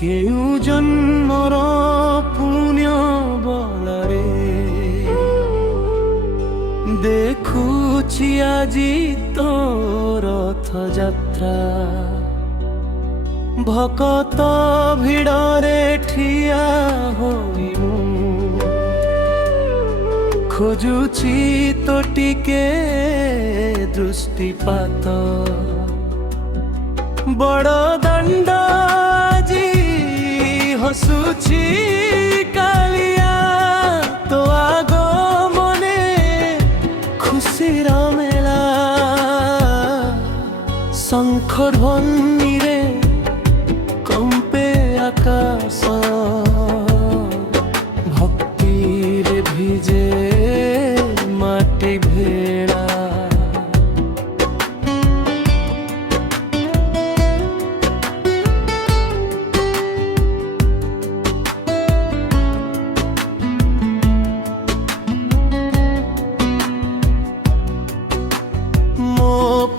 কেউ জন্মর পুণ্য বলারে দেখুছি আজি তো রথযাত্রা ভকত ভিড়রে ঠিয়া হই খোঁজুছি তো টিকে দୃଷ୍ଟିପାତ ବଡ଼ ଦାଣ୍ଡ ଆଜି ହସୁଛି କାଳିଆ ତୋ ଆଗମନେ ଖୁସିର ମେଳା ଶଙ୍ଖ ଧ୍ୱନିରେ କମ୍ପେ ଆକାଶ ଭକ୍ତିରେ ଭିଜେ ମାଟି ଭେଳା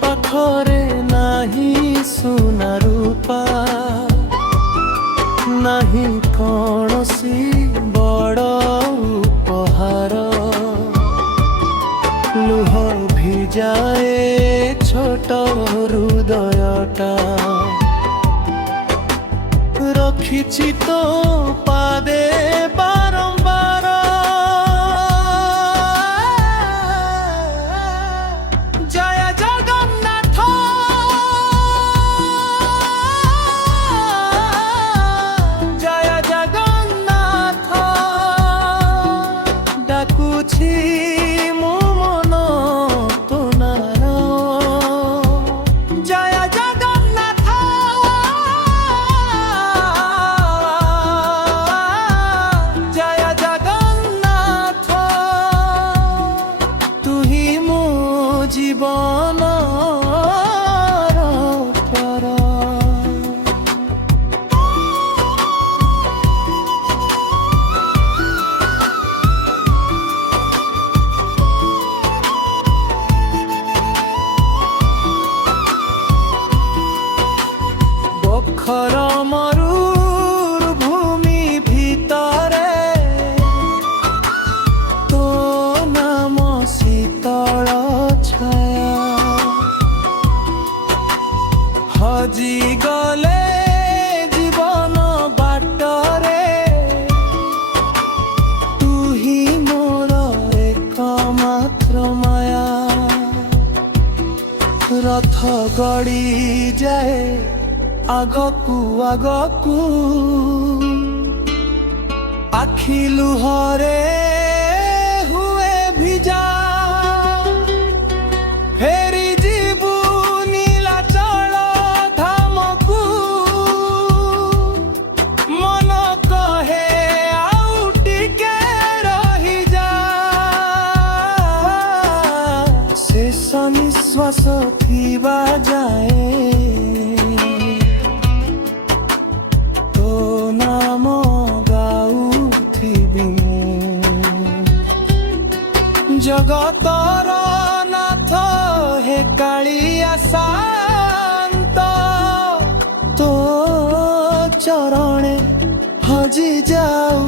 ପାଖରେ ନାହିଁ ସୁନା ରୂପା ନାହିଁ କୌଣସି ବଡ଼ ଉପହାର ଲୁହ ଭିଜାଏ ଛୋଟ ହୃଦୟଟା ରଖିଛି ତ ପାଦେ ବାରମ୍ବାର জীবন বক্ষর মরুর ভূমি ভিতরে তো নাম শীতল হজি গলে জীবন বাটরে তুহি মোর একমাত্র মায়া রথ গড়ি যায় আগকু আগকু আখি লুহরে হুয়ে ভিজা ফেরি ଯିବୁ নীলাচল ধামକୁ মন কহে ଆଉ ଟିକେ ରହିଯା ଶେଷ ନିଶ୍ୱାସ ଥିବା ଯାଏ ତୋ ନାମ ଗାଉଥିବି ଜଗତର ନାଥ হে কালিয়া শান্ত তো চরণে হজি যাও।